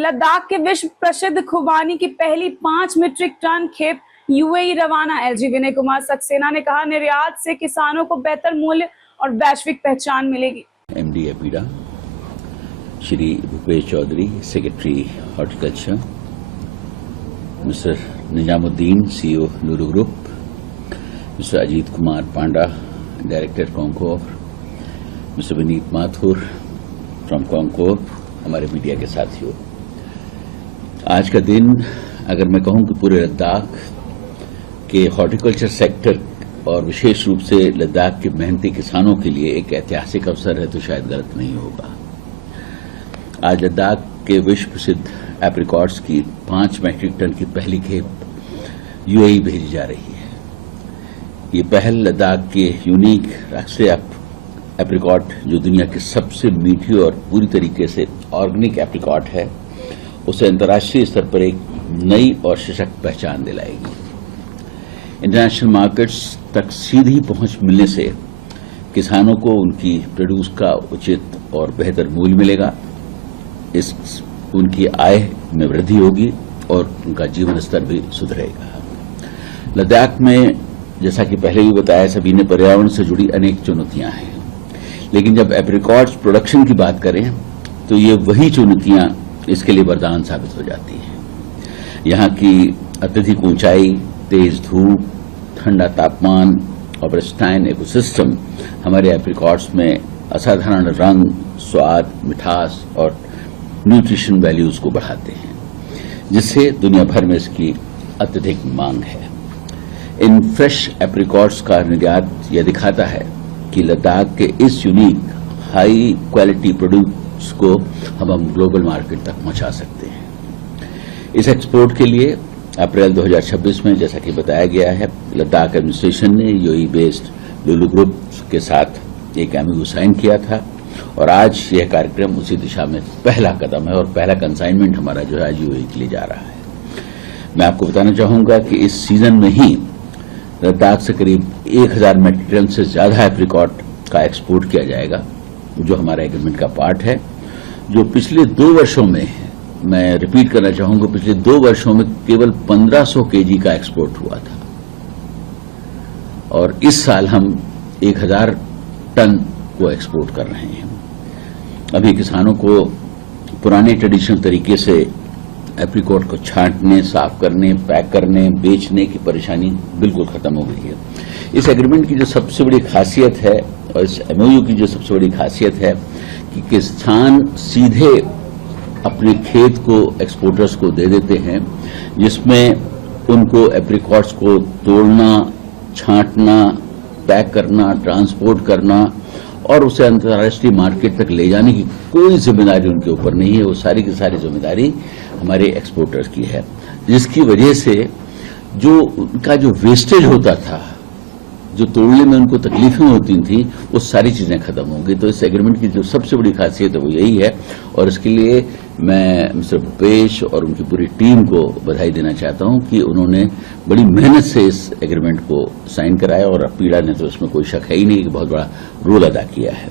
लद्दाख के विश्व प्रसिद्ध खुबानी की पहली 5 मीट्रिक टन खेप यूएई रवाना। एलजी विनय कुमार सक्सेना ने कहा, निर्यात से किसानों को बेहतर मूल्य और वैश्विक पहचान मिलेगी। MD APEDA Shri Bhupesh Chaudhary, secretary horticulture, mister Nizamuddin, CEO Lulu group, mister Ajit Kumar Panda, director CONCOR, mister Vineet Mathur from CONCOR, हमारे मीडिया के साथियों, आज का दिन अगर मैं कहूं कि पूरे लद्दाख के हॉर्टिकल्चर सेक्टर और विशेष रूप से लद्दाख के मेहनती किसानों के लिए एक ऐतिहासिक अवसर है तो शायद गलत नहीं होगा। आज लद्दाख के विश्व प्रसिद्ध एप्रिकॉट्स की 5 मीट्रिक टन की पहली खेप यूएई भेजी जा रही है। ये पहल लद्दाख के यूनिक राष्ट्रीय एप्रिकॉट, जो दुनिया की सबसे मीठी और पूरी तरीके से ऑर्गेनिक एप्रिकॉट है, उसे अंतर्राष्ट्रीय स्तर पर एक नई और सशक्त पहचान दिलाएगी। इंटरनेशनल मार्केट्स तक सीधी पहुंच मिलने से किसानों को उनकी प्रोड्यूस का उचित और बेहतर मूल्य मिलेगा, उनकी आय में वृद्धि होगी और उनका जीवन स्तर भी सुधरेगा। लद्दाख में, जैसा कि पहले भी बताया, सभी ने पर्यावरण से जुड़ी अनेक चुनौतियां हैं, लेकिन जब एप्रिकॉट्स प्रोडक्शन की बात करें तो ये वही चुनौतियां इसके लिए वरदान साबित हो जाती हैं। यहाँ की अत्यधिक ऊंचाई, तेज धूप, ठंडा तापमान और प्रिस्टाइन इकोसिस्टम हमारे एप्रिकॉट्स में असाधारण रंग, स्वाद, मिठास और न्यूट्रिशन वैल्यूज को बढ़ाते हैं, जिससे दुनिया भर में इसकी अत्यधिक मांग है। इन फ्रेश एप्रिकॉट्स का निर्यात यह दिखाता है कि लद्दाख के इस यूनिक हाई क्वालिटी प्रोड्यूस को हम ग्लोबल मार्केट तक पहुंचा सकते हैं। इस एक्सपोर्ट के लिए अप्रैल 2026 में, जैसा कि बताया गया है, लद्दाख एडमिनिस्ट्रेशन ने यूएई बेस्ड लुलु ग्रुप के साथ एक एमओयू साइन किया था और आज यह कार्यक्रम उसी दिशा में पहला कदम है और पहला कंसाइनमेंट हमारा जो है आज यूएई के लिए जा रहा है। मैं आपको बताना चाहूंगा कि इस सीजन में ही लद्दाख से करीब 1000 मीट्रिक टन से ज्यादा एप्रिकॉट का एक्सपोर्ट किया जाएगा, जो हमारा एग्रीमेंट का पार्ट है, जो पिछले 2 वर्षों में, मैं रिपीट करना चाहूंगा, पिछले 2 वर्षों में केवल 1500 केजी का एक्सपोर्ट हुआ था और इस साल हम 1000 टन को एक्सपोर्ट कर रहे हैं। अभी किसानों को पुराने ट्रेडिशनल तरीके से एप्रिकॉट को छांटने, साफ करने, पैक करने, बेचने की परेशानी बिल्कुल खत्म हो गई है। इस एग्रीमेंट की जो सबसे बड़ी खासियत है और इस एमओयू की जो सबसे बड़ी खासियत है कि किसान सीधे अपने खेत को एक्सपोर्टर्स को दे देते हैं, जिसमें उनको एप्रिकॉट्स को तोड़ना, छांटना, पैक करना, ट्रांसपोर्ट करना और उसे अंतर्राष्ट्रीय मार्केट तक ले जाने की कोई जिम्मेदारी उनके ऊपर नहीं है। वो सारी की सारी जिम्मेदारी हमारे एक्सपोर्टर्स की है, जिसकी वजह से जो उनका जो वेस्टेज होता था, जो तोड़ने में उनको तकलीफें होती थी, वो सारी चीजें खत्म होंगी। तो इस एग्रीमेंट की जो सबसे बड़ी खासियत है वो यही है और इसके लिए मैं मिस्टर भूपेश और उनकी पूरी टीम को बधाई देना चाहता हूं कि उन्होंने बड़ी मेहनत से इस एग्रीमेंट को साइन कराया और पीड़ा ने तो इसमें कोई शक है ही नहीं कि बहुत बड़ा रोल अदा किया है।